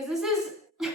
because this is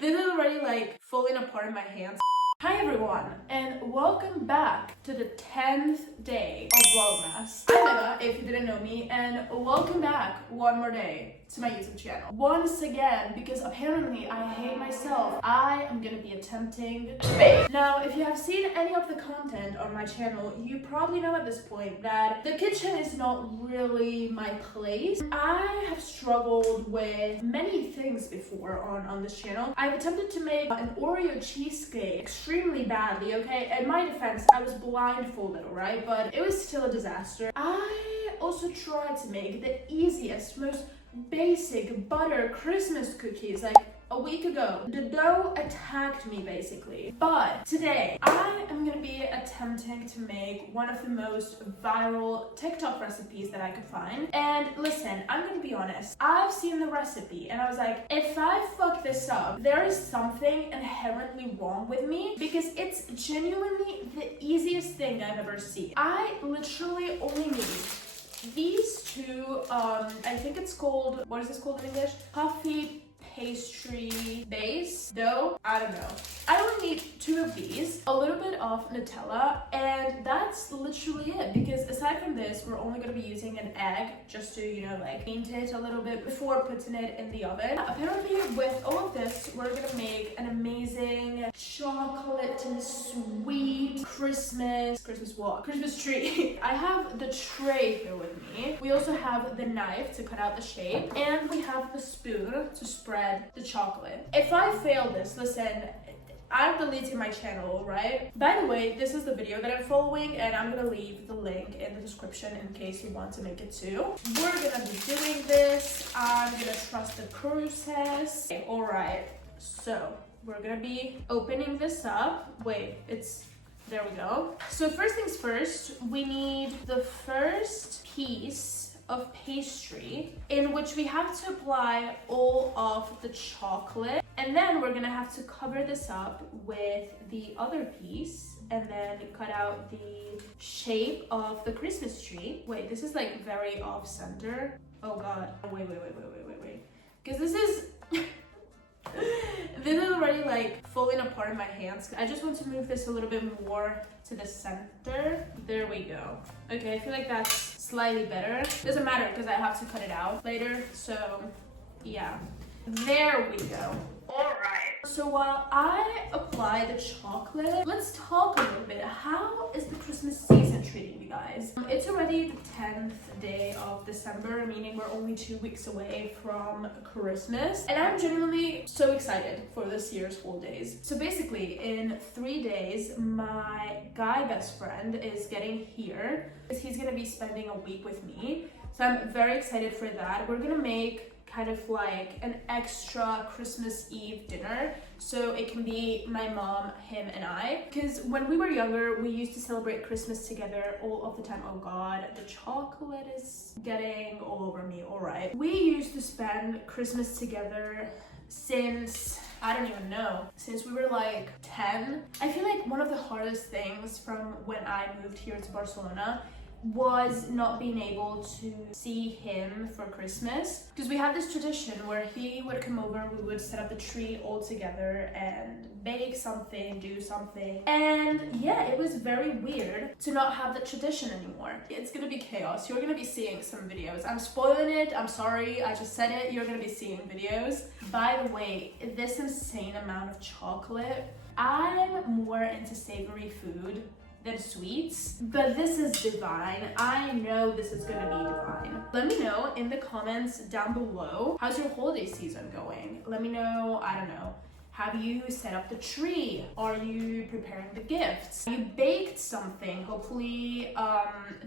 this is already like falling apart in my hands. Hi everyone, and welcome back to the 10th day of Vlogmas. I'm Emma, if you didn't know me, and welcome back one more day to my YouTube channel. Once again, because apparently I hate myself, I am gonna be attempting to bake. Now, if you have seen any of the content on my channel, you probably know at this point that the kitchen is not really my place. I have struggled with many things before on this channel. I've attempted to make an Oreo cheesecake extremely badly, okay? In my defense, I was blindfolded, alright? But it was still a disaster. I also tried to make the easiest, most basic butter Christmas cookies like a week ago. The dough attacked me basically. But today I am gonna be attempting to make one of the most viral TikTok recipes that I could find. And listen, I'm gonna be honest, I've seen the recipe and I was like, if I fuck this up, there is something inherently wrong with me, because it's genuinely the easiest thing I've ever seen. I literally only need these two, I think it's called, what is this called in English? Puffy pastry base dough. I don't know. I only need two of these, a little bit of Nutella, and that's literally it, because aside from this, we're only going to be using an egg just to, you know, like paint it a little bit before putting it in the oven. Apparently with all of this, we're going to make an amazing chocolate and sweet Christmas tree. I have the tray here with me. We also have the knife to cut out the shape, and we have the spoon to spread the chocolate. If I fail this, listen, I'm deleting my channel, right? By the way, this is the video that I'm following, and I'm gonna leave the link in the description in case you want to make it too. We're gonna be doing this. I'm gonna trust the process. Okay, all right, so we're gonna be opening this up. Wait, there we go. So first things first, we need the first piece of pastry in which we have to apply all of the chocolate, and then we're gonna have to cover this up with the other piece and then cut out the shape of the Christmas tree. Wait, this is like very off center. Oh god, wait, because this is this is already like falling apart in my hands. I just want to move this a little bit more to the center. There we go. Okay, I feel like that's slightly better. Doesn't matter because I have to cut it out later. So yeah, there we go. All right. So while I apply the chocolate, let's talk a little bit. How is the Christmas season treating you guys? It's already the 10th day of December, meaning we're only 2 weeks away from Christmas. And I'm genuinely so excited for this year's holidays. So basically, in 3 days, my guy best friend is getting here. He's gonna be spending a week with me. So I'm very excited for that. We're gonna make kind of like an extra Christmas Eve dinner, so it can be my mom, him, and I, because when we were younger we used to celebrate Christmas together all of the time. Oh god, the chocolate is getting all over me. All right, we used to spend Christmas together since, I don't even know, since we were like 10. I feel like one of the hardest things from when I moved here to Barcelona was not being able to see him for Christmas, because we had this tradition where he would come over, we would set up the tree all together and bake something, do something, and yeah, it was very weird to not have that tradition anymore. It's gonna be chaos. You're gonna be seeing some videos. I'm spoiling it, I'm sorry, I just said it. You're gonna be seeing videos. By the way, this insane amount of chocolate, I'm more into savory food than sweets, but this is divine. I know this is gonna be divine. Let me know in the comments down below, how's your holiday season going? Let me know, I don't know, have you set up the tree? Are you preparing the gifts? You baked something. Hopefully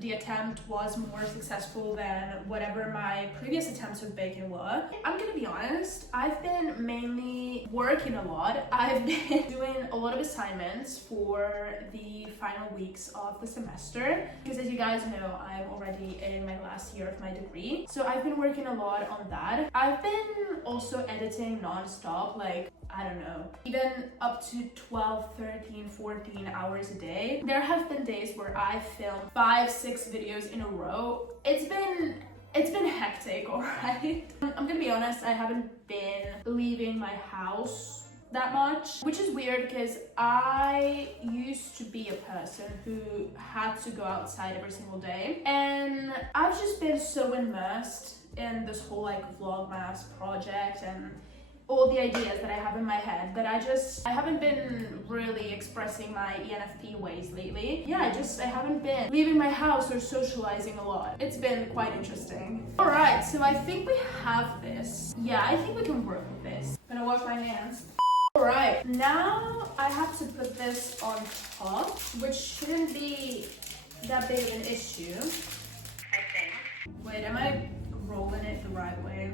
the attempt was more successful than whatever my previous attempts of baking were. I'm gonna be honest, I've been mainly working a lot. I've been doing a lot of assignments for the final weeks of the semester, because as you guys know, I'm already in my last year of my degree. So I've been working a lot on that. I've been also editing non-stop, like, I don't know, even up to 12, 13, 14 hours a day. There have been days where I filmed 5, 6 videos in a row. It's been It's been hectic, alright? I'm gonna be honest, I haven't been leaving my house that much, which is weird because I used to be a person who had to go outside every single day, and I've just been so immersed in this whole like VLOGMAS project and all the ideas that I have in my head that I haven't been really expressing my ENFP ways lately. Yeah, I haven't been leaving my house or socializing a lot. It's been quite interesting. All right, so I think we have this. Yeah, I think we can work with this. I'm gonna wash my hands. All right, now I have to put this on top, which shouldn't be that big of an issue, I think. Wait, am I rolling it the right way?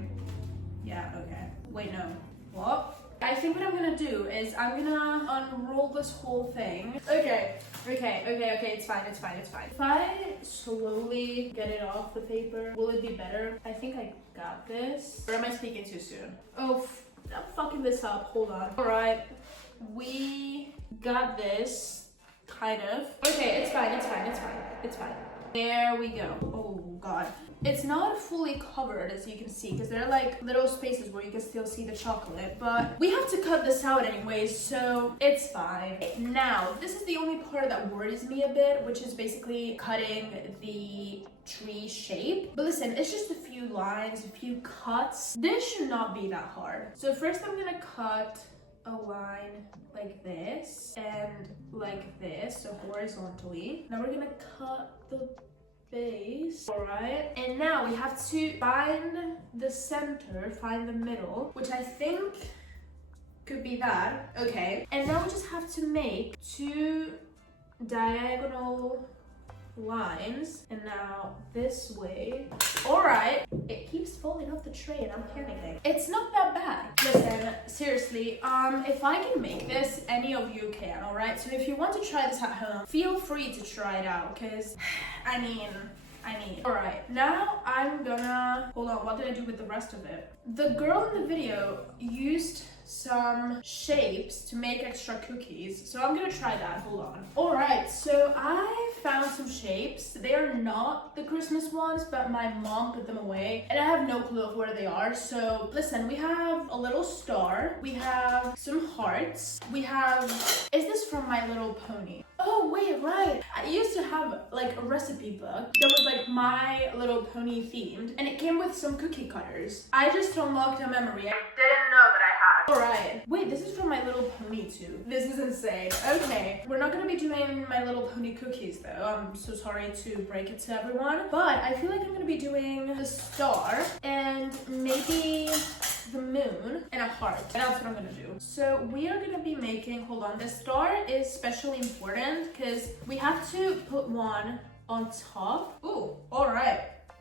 Yeah, okay. Wait, no. What? I think what I'm gonna do is I'm gonna unroll this whole thing. Okay, it's fine. If I slowly get it off the paper, will it be better? I think I got this. Or am I speaking too soon? Oh, I'm fucking this up. Hold on. All right, we got this, kind of. Okay, it's fine. There we go. Oh God. It's not fully covered, as you can see, because there are like little spaces where you can still see the chocolate, but we have to cut this out anyways, so it's fine. Now, this is the only part that worries me a bit, which is basically cutting the tree shape. But listen, it's just a few lines, a few cuts. This should not be that hard. So first I'm gonna cut a line like this and like this, so horizontally. Now we're gonna cut the base. All right, and now we have to find the center, find the middle, which I think could be that. Okay, and now we just have to make 2 diagonal lines, and now this way. All right, it keeps falling off the tray and I'm panicking. It's not that bad. Listen, seriously, if I can make this, any of you can. All right, so if you want to try this at home, feel free to try it out, because I mean, all right, now I'm gonna, hold on, what did I do with the rest of it? The girl in the video used some shapes to make extra cookies, so I'm gonna try that. Hold on. All right, so I found some shapes. They are not the Christmas ones, but my mom put them away and I have no clue of where they are. So listen, we have a little star, we have some hearts, we have, is this from My Little Pony? Oh wait, right, I used to have like a recipe book that was like My Little Pony themed, and it came with some cookie cutters. I just unlocked a memory I didn't know that I had. Alright, wait, this is from My Little Pony too. This is insane. Okay, we're not gonna be doing My Little Pony cookies though. I'm so sorry to break it to everyone, but I feel like I'm gonna be doing the star and maybe the moon and a heart, and that's what I'm gonna do. So we are gonna be making, hold on, the star is especially important because we have to put one on top. Ooh, all right,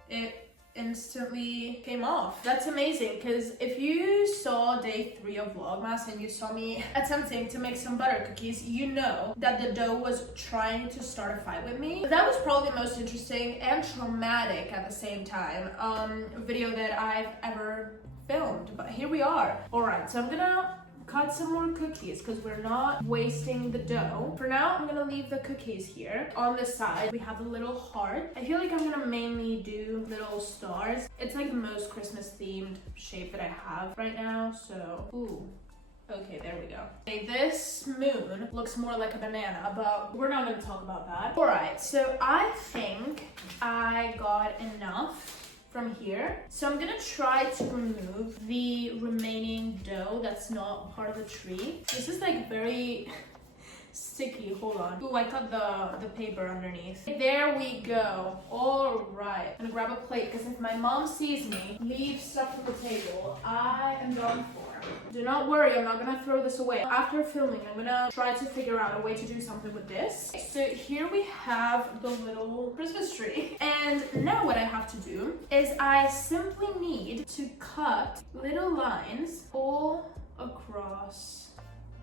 it instantly came off. That's amazing, because if you saw day 3 of Vlogmas and you saw me attempting to make some butter cookies, you know that the dough was trying to start a fight with me. That was probably the most interesting and traumatic at the same time video that I've ever filmed, but here we are. All right, so I'm gonna cut some more cookies because we're not wasting the dough. For now, I'm gonna leave the cookies here. On the side, we have a little heart. I feel like I'm gonna mainly do little stars. It's like the most Christmas themed shape that I have right now, so, ooh. Okay, there we go. Okay, this moon looks more like a banana, but we're not gonna talk about that. All right, so I think I got enough from here. So I'm gonna try to remove the remaining dough that's not part of the tree. This is like very sticky. Hold on. Ooh, I cut the paper underneath. There we go. All right. I'm gonna grab a plate because if my mom sees me leave stuff on the table, I am done for. Do not worry, I'm not gonna throw this away. After filming, I'm gonna try to figure out a way to do something with this. So here we have the little Christmas tree. And now what I have to do is I simply need to cut little lines all across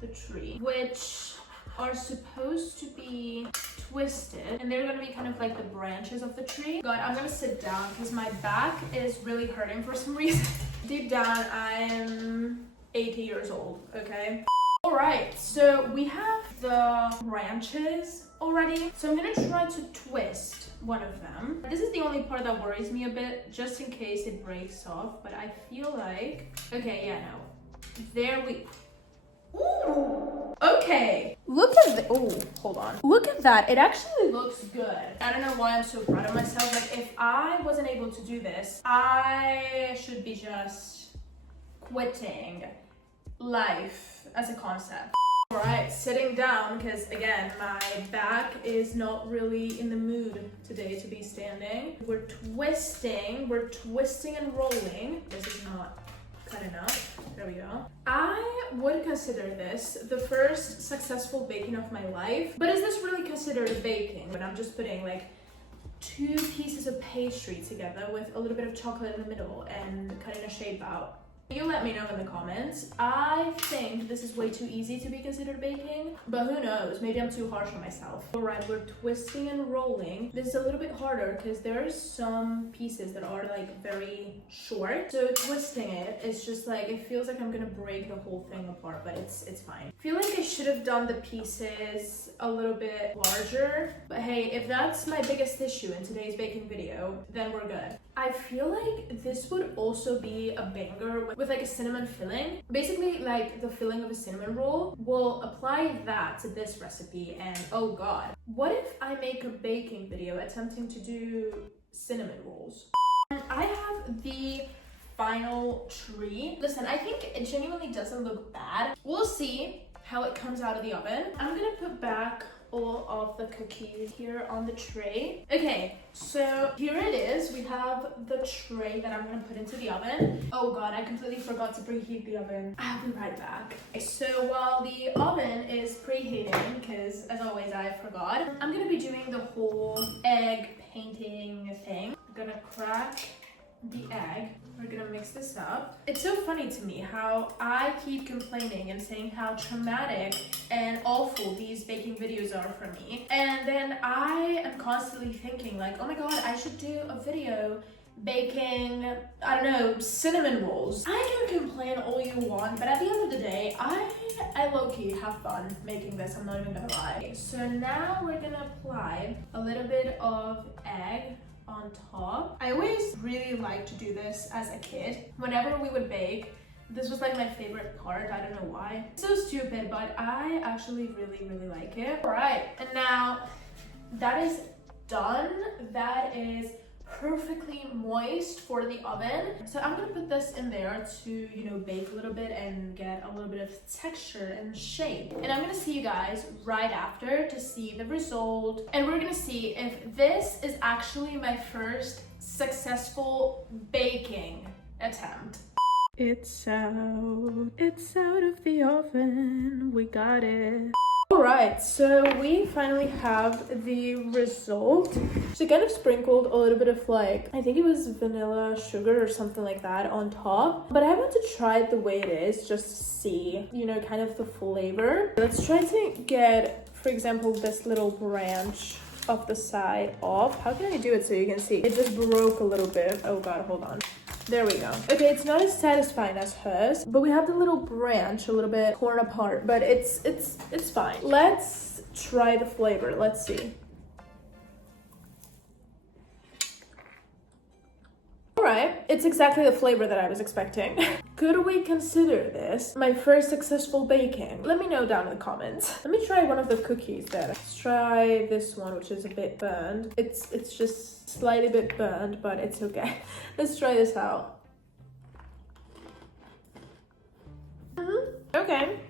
the tree, which are supposed to be twisted, and they're gonna be kind of like the branches of the tree. God, I'm gonna sit down because my back is really hurting for some reason. Deep down, I'm 80 years old, okay? All All right, so we have the branches already. So I'm gonna try to twist one of them. This is the only part that worries me a bit, just in case it breaks off, but I feel like, okay, yeah, no. There we, ooh, okay. Look at the, oh, hold on. Look at that, it actually looks good. I don't know why I'm so proud of myself. Like, if I wasn't able to do this, I should be just quitting life as a concept. All right, sitting down, because again, my back is not really in the mood today to be standing. We're twisting and rolling. This is not cut enough. There we go. I would consider this the first successful baking of my life, but is this really considered a baking when I'm just putting like 2 pieces of pastry together with a little bit of chocolate in the middle and cutting a shape out? You let me know in the comments. I think this is way too easy to be considered baking, but who knows? Maybe I'm too harsh on myself. All right, we're twisting and rolling. This is a little bit harder because there's some pieces that are like very short. So twisting it, it's just like, it feels like I'm gonna break the whole thing apart, but it's fine. I feel like I should have done the pieces a little bit larger, but hey, if that's my biggest issue in today's baking video, then we're good. I feel like this would also be a banger with like a cinnamon filling. Basically, like the filling of a cinnamon roll. We'll apply that to this recipe, and oh god, what if I make a baking video attempting to do cinnamon rolls? I have the final tree. Listen, I think it genuinely doesn't look bad. We'll see how it comes out of the oven. I'm gonna put back all of the cookies here on the tray. Okay, so here it is. We have the tray that I'm gonna put into the oven. Oh god, I completely forgot to preheat the oven. I'll be right back. Okay, so while the oven is preheating, because as always I forgot, I'm gonna be doing the whole egg painting thing. I'm gonna crack the egg. We're gonna mix this up. It's so funny to me how I keep complaining and saying how traumatic and awful these baking videos are for me, and then I am constantly thinking like, oh my god, I should do a video baking, I don't know, cinnamon rolls. I can complain all you want, but at the end of the day, I low-key have fun making this, I'm not even gonna lie. So now we're gonna apply a little bit of egg on top. I always really liked to do this as a kid. Whenever we would bake, this was like my favorite part. I don't know why. It's so stupid, but I actually really like it. All right, and now that is done. That is perfectly moist for the oven. So I'm gonna put this in there to, you know, bake a little bit and get a little bit of texture and shape. And I'm gonna see you guys right after to see the result. And we're gonna see if this is actually my first successful baking attempt. It's out of the oven, we got it. Alright, so we finally have the result. She kind of sprinkled a little bit of like, I think it was vanilla sugar or something like that on top. But I want to try it the way it is, just to see, you know, kind of the flavor. Let's try to get, for example, this little branch of the side off. How can I do it so you can see? It just broke a little bit. Oh god, hold on. There we go. Okay, it's not as satisfying as hers, but we have the little branch a little bit torn apart, but it's fine. Let's try the flavor. Let's see. Alright, it's exactly the flavor that I was expecting. Could we consider this my first successful baking? Let me know down in the comments. Let me try one of the cookies then. Let's try this one, which is a bit burned. It's just slightly bit burned, but it's okay. Let's try this out. Okay.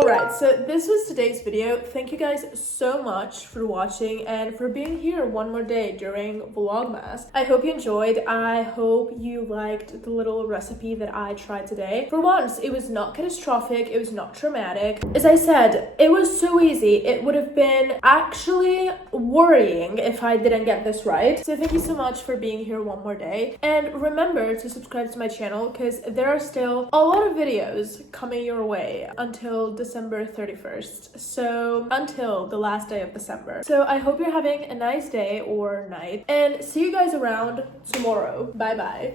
Alright, so this was today's video. Thank you guys so much for watching and for being here one more day during Vlogmas. I hope you enjoyed. I hope you liked the little recipe that I tried today. For once, it was not catastrophic. It was not traumatic. As I said, it was so easy. It would have been actually worrying if I didn't get this right. So thank you so much for being here one more day. And remember to subscribe to my channel because there are still a lot of videos coming your way until December 31st. So until the last day of December. So I hope you're having a nice day or night and see you guys around tomorrow. Bye bye.